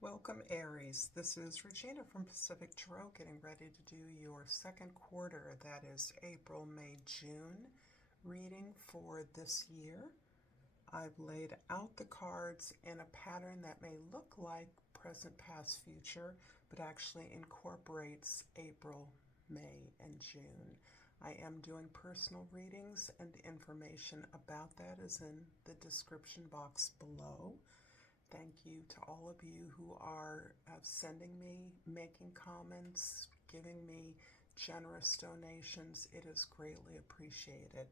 Welcome, Aries. This is Regina from Pacific Tarot, getting ready to do your second quarter, that is April, May, June reading for this year. I've laid out the cards in a pattern that may look like present, past, future, but actually incorporates April, May, and June. I am doing personal readings, and information about that is in the description box below. Thank you to all of you who are sending me, making comments, giving me generous donations. It is greatly appreciated.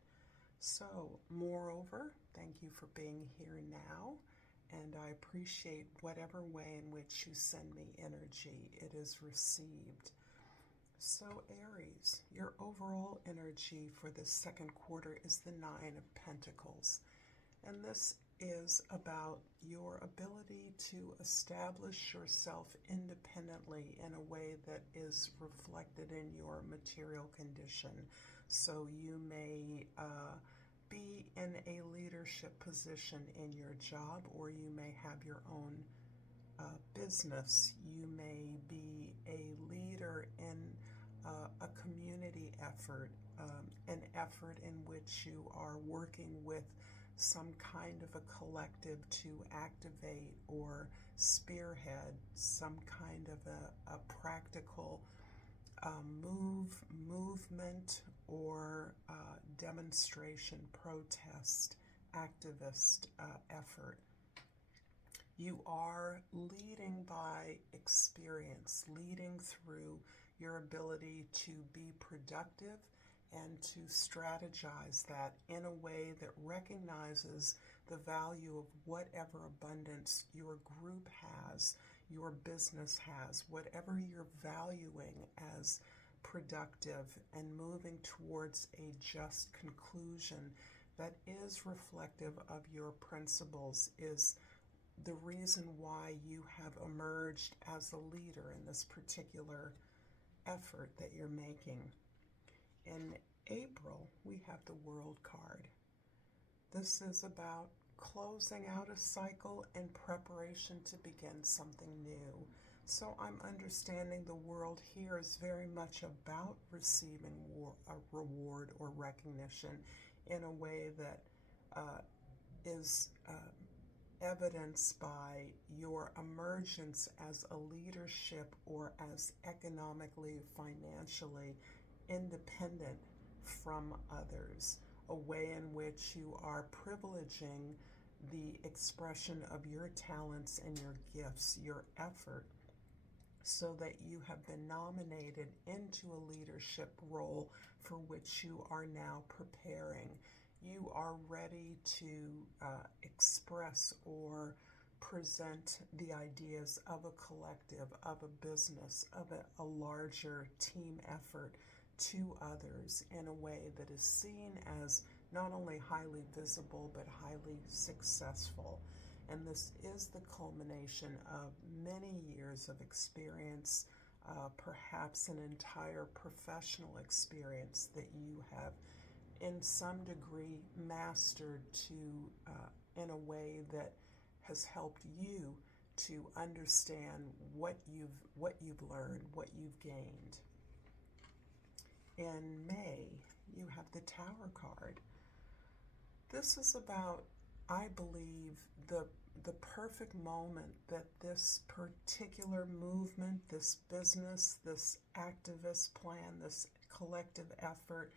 So, moreover, thank you for being here now, and I appreciate whatever way in which you send me energy. It is received. So, Aries, your overall energy for this second quarter is the Nine of Pentacles. And this is about your ability to establish yourself independently in a way that is reflected in your material condition. So you may be in a leadership position in your job, or you may have your own business. You may be a leader in a community effort, an effort in which you are working with some kind of a collective to activate or spearhead some kind of a practical movement or demonstration, protest, activist effort. You are leading by experience, leading through your ability to be productive and to strategize that in a way that recognizes the value of whatever abundance your group has, your business has, whatever you're valuing as productive, and moving towards a just conclusion that is reflective of your principles is the reason why you have emerged as a leader in this particular effort that you're making. In April, we have the World card. This is about closing out a cycle in preparation to begin something new. So I'm understanding the World here is very much about receiving a reward or recognition in a way that is evidenced by your emergence as a leadership or as economically, financially independent from others, a way in which you are privileging the expression of your talents and your gifts, your effort, so that you have been nominated into a leadership role for which you are now preparing. You are ready to express or present the ideas of a collective, of a business, of a larger team effort to others in a way that is seen as not only highly visible but highly successful. And this is the culmination of many years of experience, perhaps an entire professional experience that you have in some degree mastered to in a way that has helped you to understand what you've learned, what you've gained. In May, you have the Tower card. This is about, I believe, the perfect moment that this particular movement, this business, this activist plan, this collective effort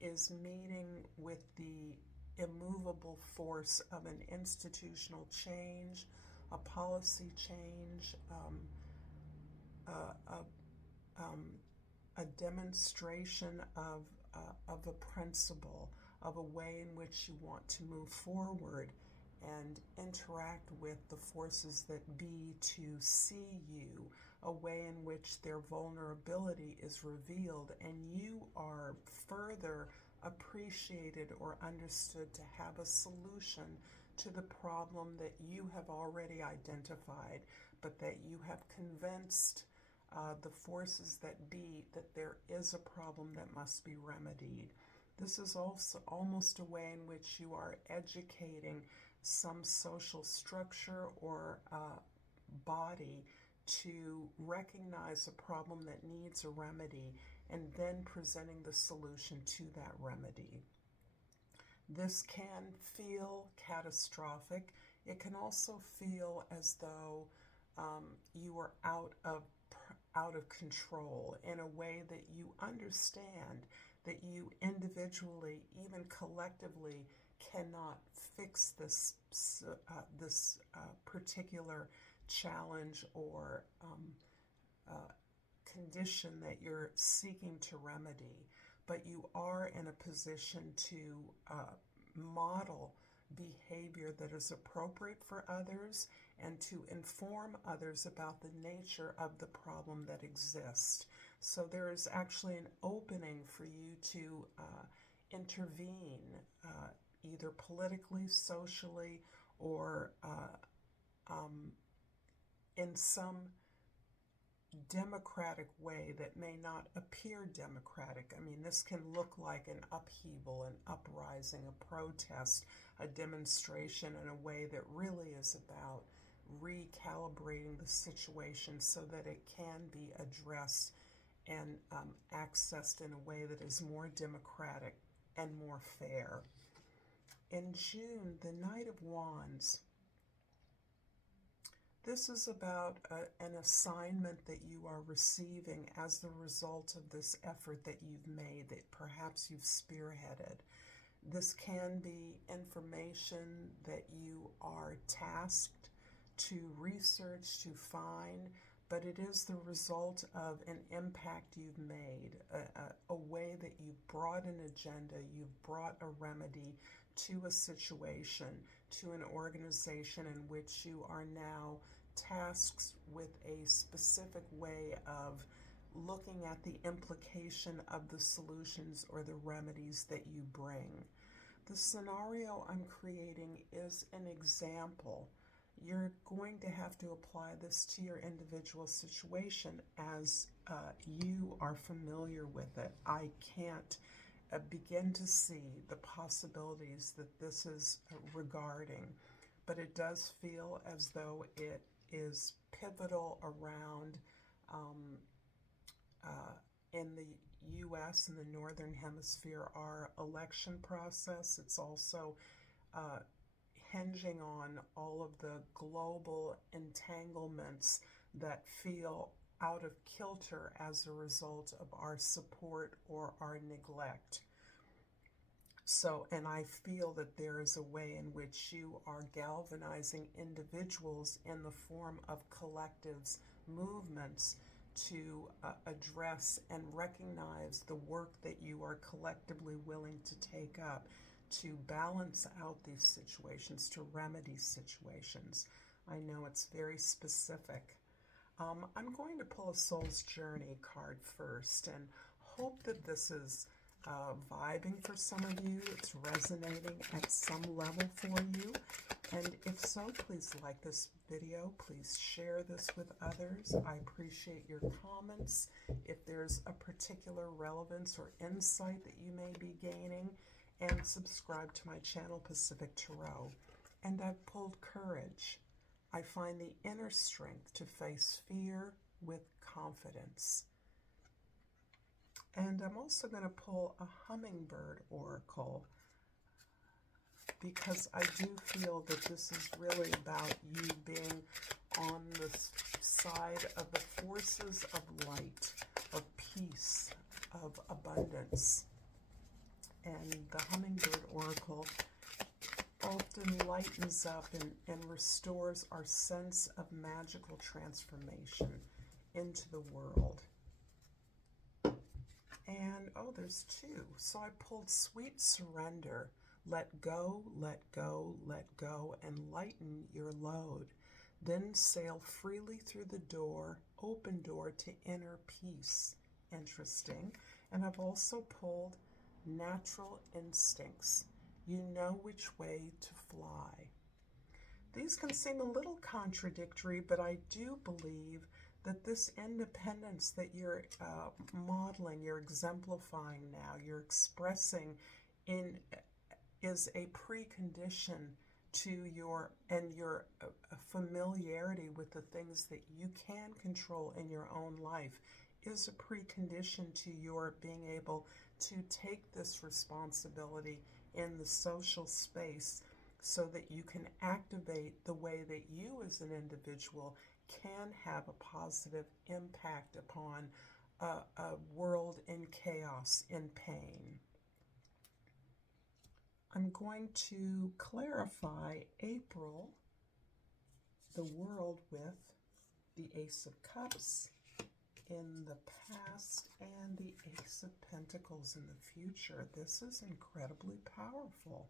is meeting with the immovable force of an institutional change, a policy change, a demonstration of a principle, of a way in which you want to move forward and interact with the forces that be to see you, a way in which their vulnerability is revealed and you are further appreciated or understood to have a solution to the problem that you have already identified, but that you have convinced the forces that be that there is a problem that must be remedied. This is also almost a way in which you are educating some social structure or body to recognize a problem that needs a remedy and then presenting the solution to that remedy. This can feel catastrophic. It can also feel as though you are out of control, in a way that you understand that you individually, even collectively, cannot fix this particular challenge or condition that you're seeking to remedy. But you are in a position to model behavior that is appropriate for others and to inform others about the nature of the problem that exists. So there is actually an opening for you to intervene, either politically, socially, or in some democratic way that may not appear democratic. I mean, this can look like an upheaval, an uprising, a protest, a demonstration in a way that really is about recalibrating the situation so that it can be addressed and accessed in a way that is more democratic and more fair. In June, the Knight of Wands, this is about an assignment that you are receiving as the result of this effort that you've made, that perhaps you've spearheaded. This can be information that you are tasked to research, to find, but it is the result of an impact you've made, a way that you've brought an agenda, you've brought a remedy to a situation, to an organization in which you are now tasked with a specific way of looking at the implication of the solutions or the remedies that you bring. The scenario I'm creating is an example. You're going to have to apply this to your individual situation as you are familiar with it. I can't begin to see the possibilities that this is regarding, but it does feel as though it is pivotal around in the U.S. and the Northern Hemisphere, our election process. It's also hinging on all of the global entanglements that feel out of kilter as a result of our support or our neglect. So, and I feel that there is a way in which you are galvanizing individuals in the form of collectives, movements, to address and recognize the work that you are collectively willing to take up to balance out these situations, to remedy situations. I know it's very specific. I'm going to pull a Soul's Journey card first and hope that this is vibing for some of you. It's resonating at some level for you. And if so, please like this video. Please share this with others. I appreciate your comments. If there's a particular relevance or insight that you may be gaining, and subscribe to my channel, Pacific Tarot. And I've pulled Courage. I find the inner strength to face fear with confidence. And I'm also going to pull a Hummingbird Oracle, because I do feel that this is really about you being on the side of the forces of light, of peace, of abundance. And the Hummingbird Oracle often lightens up and restores our sense of magical transformation into the world. And, oh, there's two. So I pulled Sweet Surrender. Let go, let go, let go, and lighten your load. Then sail freely through the door, open door to inner peace. Interesting. And I've also pulled Natural Instincts. You know which way to fly. These can seem a little contradictory, but I do believe that this independence that you're modeling, you're exemplifying now, you're expressing in is a precondition to your familiarity with the things that you can control in your own life is a precondition to your being able to take this responsibility in the social space so that you can activate the way that you as an individual can have a positive impact upon a world in chaos, in pain. I'm going to clarify April, the world, with the Ace of Cups in the past and the Ace of Pentacles in the future. This is incredibly powerful.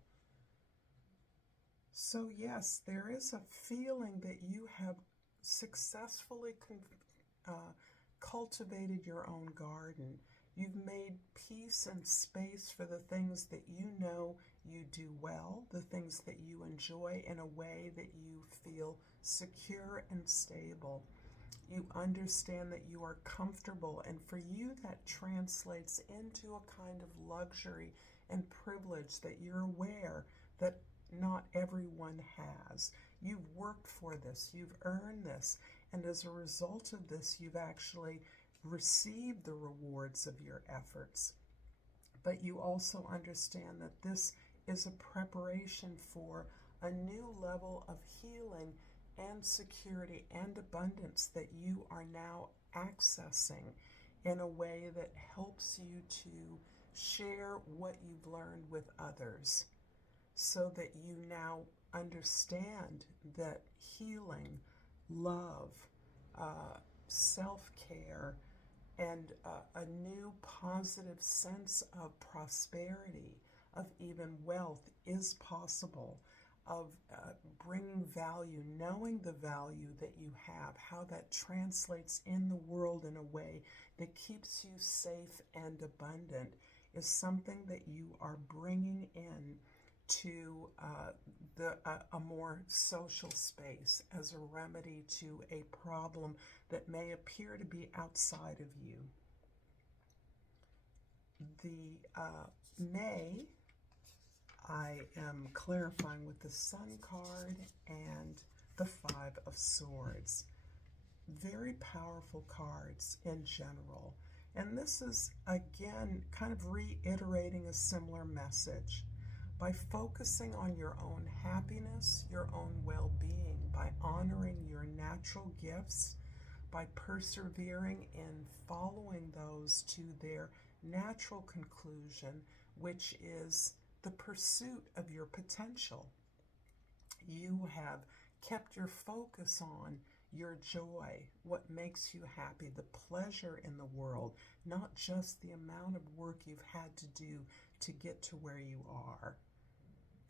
So yes, there is a feeling that you have successfully cultivated your own garden. You've made peace and space for the things that you know you do well, the things that you enjoy in a way that you feel secure and stable. You understand that you are comfortable, and for you that translates into a kind of luxury and privilege that you're aware that not everyone has. You've worked for this, you've earned this, and as a result of this, you've actually received the rewards of your efforts. But you also understand that this is a preparation for a new level of healing and security and abundance that you are now accessing in a way that helps you to share what you've learned with others, so that you now understand that healing, love, self-care, and a new positive sense of prosperity, of even wealth is possible, of bringing value, knowing the value that you have, how that translates in the world in a way that keeps you safe and abundant, is something that you are bringing in to a more social space as a remedy to a problem that may appear to be outside of you. The May, I am clarifying with the Sun card and the Five of Swords. Very powerful cards in general. And this is, again, kind of reiterating a similar message. By focusing on your own happiness, your own well-being, by honoring your natural gifts, by persevering in following those to their natural conclusion, which is the pursuit of your potential. You have kept your focus on your joy, what makes you happy, the pleasure in the world, not just the amount of work you've had to do to get to where you are.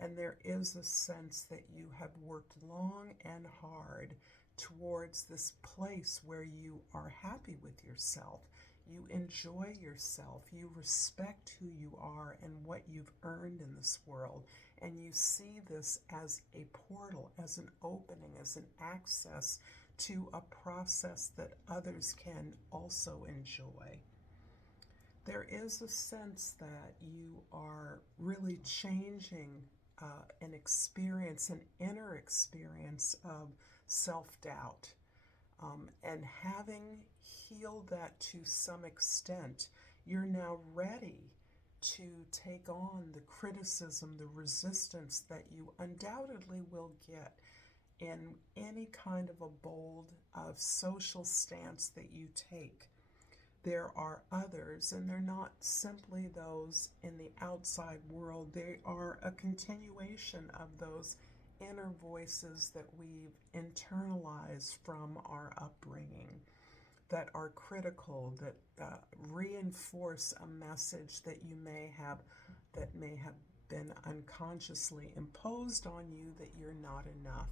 And there is a sense that you have worked long and hard towards this place where you are happy with yourself. You enjoy yourself. You respect who you are and what you've earned in this world. And you see this as a portal, as an opening, as an access to a process that others can also enjoy. There is a sense that you are really changing an experience, an inner experience of self-doubt. And having healed that to some extent, you're now ready to take on the criticism, the resistance that you undoubtedly will get in any kind of a bold social stance that you take. There are others, and they're not simply those in the outside world. They are a continuation of those inner voices that we've internalized from our upbringing, that are critical, that reinforce a message that you may have, that may have been unconsciously imposed on you, that you're not enough,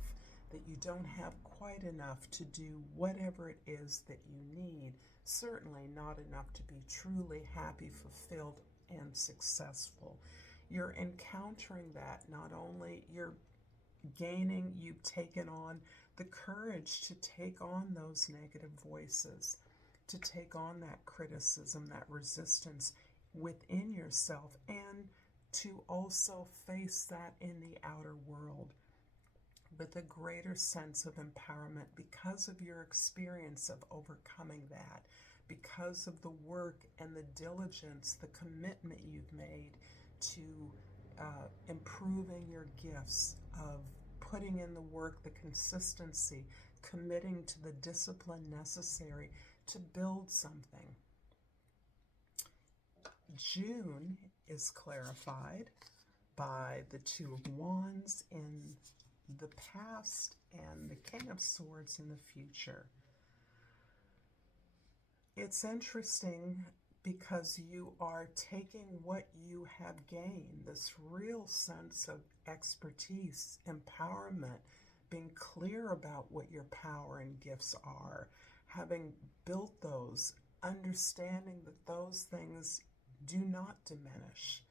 that you don't have quite enough to do whatever it is that you need, certainly not enough to be truly happy, fulfilled, and successful. You're encountering that. Not only you're gaining, you've taken on the courage to take on those negative voices, to take on that criticism, that resistance within yourself, and to also face that in the outer world. with a greater sense of empowerment because of your experience of overcoming that, because of the work and the diligence, the commitment you've made to improving your gifts, of putting in the work, the consistency, committing to the discipline necessary to build something. June is clarified by the Two of Wands in the past and the King of Swords in the future. It's interesting because you are taking what you have gained, this real sense of expertise, empowerment, being clear about what your power and gifts are, having built those, understanding that those things do not diminish.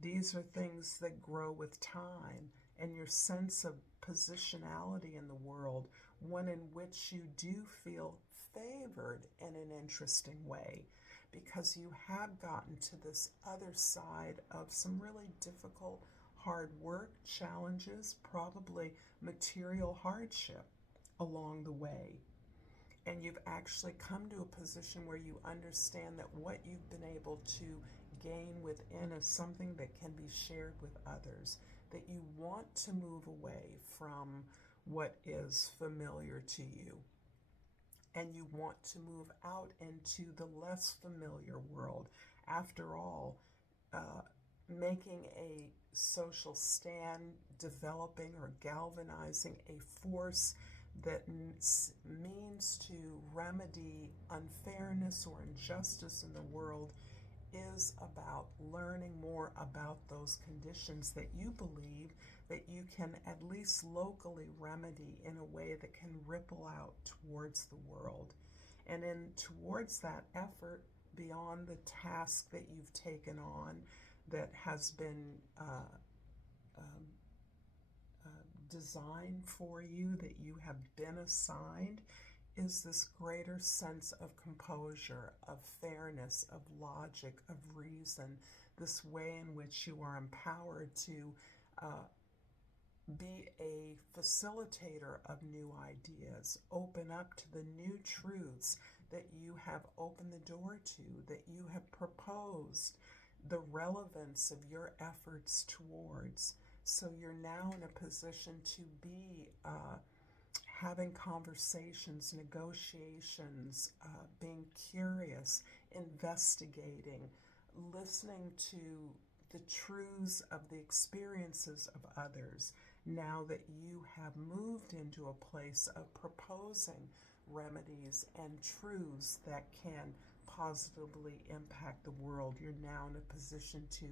These are things that grow with time, and your sense of positionality in the world, one in which you do feel favored in an interesting way, because you have gotten to this other side of some really difficult, hard work, challenges, probably material hardship along the way. And you've actually come to a position where you understand that what you've been able to gain within is something that can be shared with others, that you want to move away from what is familiar to you, and you want to move out into the less familiar world. After all, making a social stand, developing or galvanizing a force that means to remedy unfairness or injustice in the world is about learning more about those conditions that you believe that you can at least locally remedy in a way that can ripple out towards the world. And in towards that effort, beyond the task that you've taken on that has been designed for you, that you have been assigned, is this greater sense of composure, of fairness, of logic, of reason, this way in which you are empowered to be a facilitator of new ideas, open up to the new truths that you have opened the door to, that you have proposed, the relevance of your efforts towards. So you're now in a position to be having conversations, negotiations, being curious, investigating, listening to the truths of the experiences of others, now that you have moved into a place of proposing remedies and truths that can positively impact the world. You're now in a position to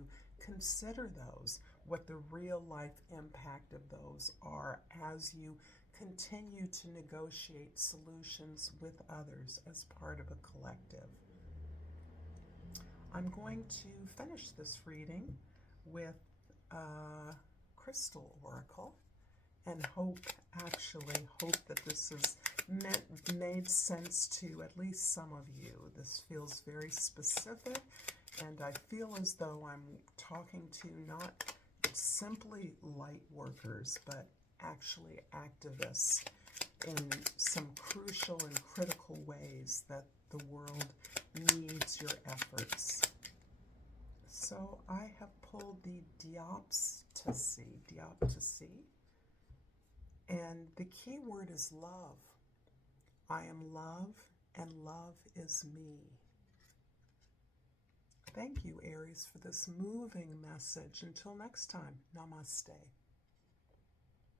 consider those, what the real life impact of those are as you continue to negotiate solutions with others as part of a collective. I'm going to finish this reading with a crystal oracle and hope that this has made sense to at least some of you. This feels very specific, and I feel as though I'm talking to not simply light workers, but actually activists in some crucial and critical ways that the world needs your efforts. So I have pulled the dioptasy, and the key word is love. I am love, and love is me. Thank you, Aries, for this moving message. Until next time, Namaste.